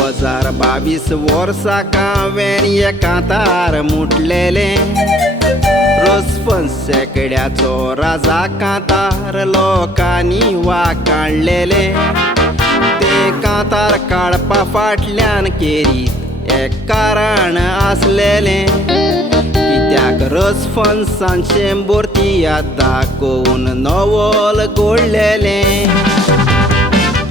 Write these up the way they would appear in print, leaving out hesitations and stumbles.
2022 वर्सा कांवेन हे कांतार मुटलेले रोसफर्न्स शेकड्याचो राजा कांतार लोकांनी वाकाणलेले ते कांतार काडपा फाटल्यान केरीत एक कारण आसलेले कित्याक रोसफर्न्सांचे बोरतियात दाखोवन नवल घोडलेले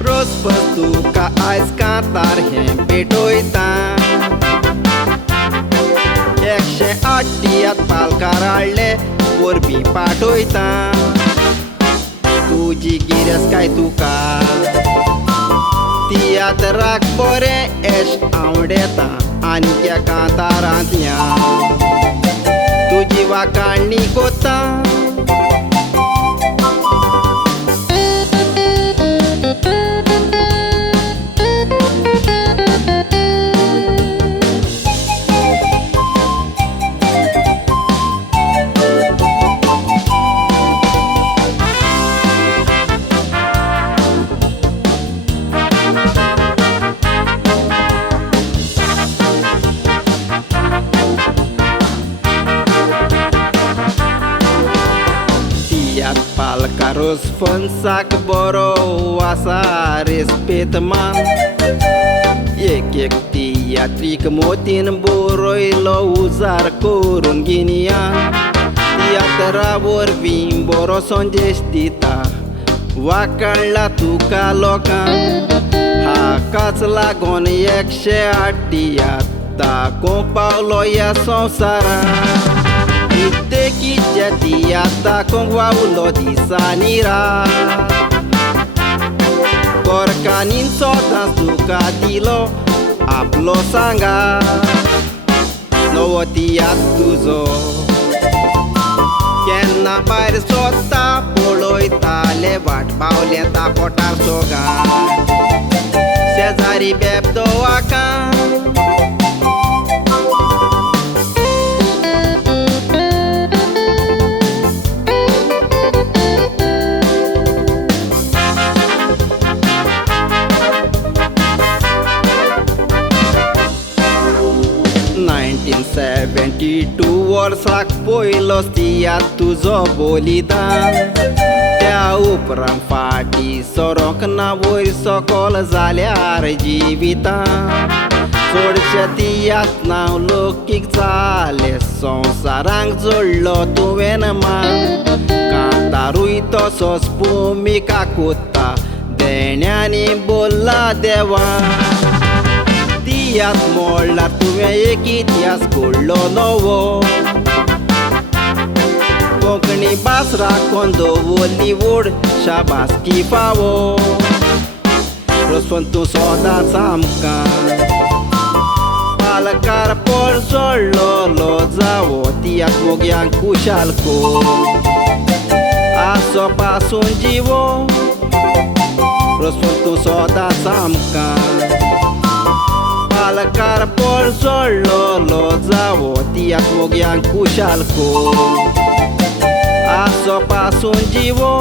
रोसफर्न्स तुका आयज कांतार हें भेटोयता 108 तियात पालकार हाडले वरवीं पाठोयता तुजी गिरेस्त तुका तियात्राक बरें येश आवडेता आनी त्या कांतारांतल्या तुजी वाकाणणी कोत्ता पालका रोसफर्न्साक बरो आसा रेस्पेत मान एक तियात्रीक मोतीन बरयलो उजार करून गिन्यान तियात्रा वरवीं बरो संदेश दिता वाकाणला तुका लोकांक हाकाच लागून 108 तियात दाखोवंक पावलो ह्या संवसाराक कित्या तियात दाखोवंक वावलो दिसांनी रात कोरकांनी सोदांच तुका दिलो आपलो सांगा नवो तियात तुजो केन्ना भायर सोदता पळयताले वाट पावले ता पोटार सोगान शेजारी बेबदो वाकान 1972 वर्साक पयलोच तियात तुजो बलिदान त्या उपरांत फाटी सरोंक ना वयर सकल जाल्यार जिवितान चडशे तियात नांव लौकीक जाले संवसारांक जोडलो तुवें मान कांतारूय तसोच भुमिका कोत्ता देण्यानी बोल्ला देवान तियात मोडल्यार तुवें एक इतिहास घडलो नवो कोंकणी भास राखून दवरली व्हड शाबासकी फावो रोसफर्न्स तूं सदांच आमकां पालकार पळ जोडलो जावो तियात मोग्यांक कुशाल को आसो पासून जिवो रोसफर्न्स तूं सदांच आमकां पालकार पळ जोडलो जावो तियात मोग्यांक कुशाल को आसो पासून जिवो